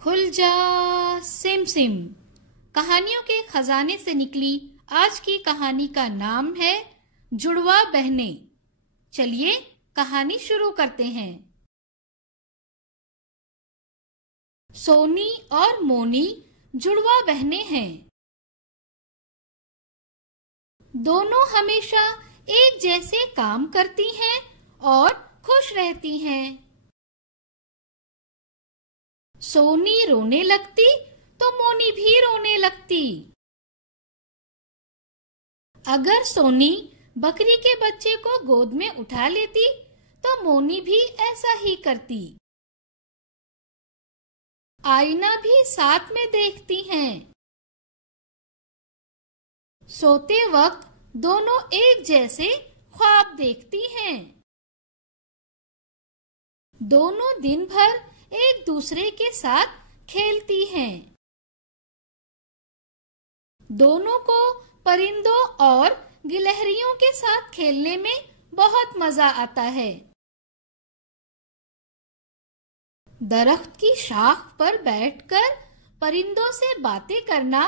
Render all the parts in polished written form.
खुल जा SIM SIM. कहानियों के खजाने से निकली आज की कहानी का नाम है जुड़वा बहनें। चलिए कहानी शुरू करते हैं। सोनी और मोनी जुड़वा बहनें हैं। दोनों हमेशा एक जैसे काम करती हैं और खुश रहती हैं। सोनी रोने लगती तो मोनी भी रोने लगती। अगर सोनी बकरी के बच्चे को गोद में उठा लेती तो मोनी भी ऐसा ही करती। आईना भी साथ में देखती हैं। सोते वक्त दोनों एक जैसे ख्वाब देखती हैं। दोनों दिन भर एक दूसरे के साथ खेलती हैं। दोनों को परिंदों और गिलहरियों के साथ खेलने में बहुत मजा आता है। दरख्त की शाख पर बैठकर परिंदों से बातें करना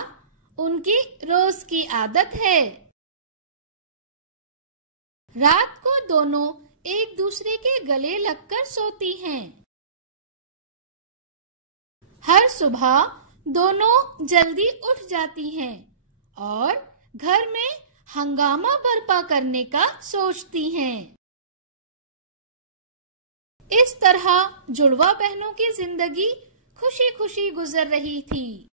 उनकी रोज की आदत है। रात को दोनों एक दूसरे के गले लगकर सोती हैं। हर सुबह दोनों जल्दी उठ जाती हैं और घर में हंगामा बर्पा करने का सोचती हैं। इस तरह जुड़वा बहनों की जिंदगी खुशी खुशी गुजर रही थी।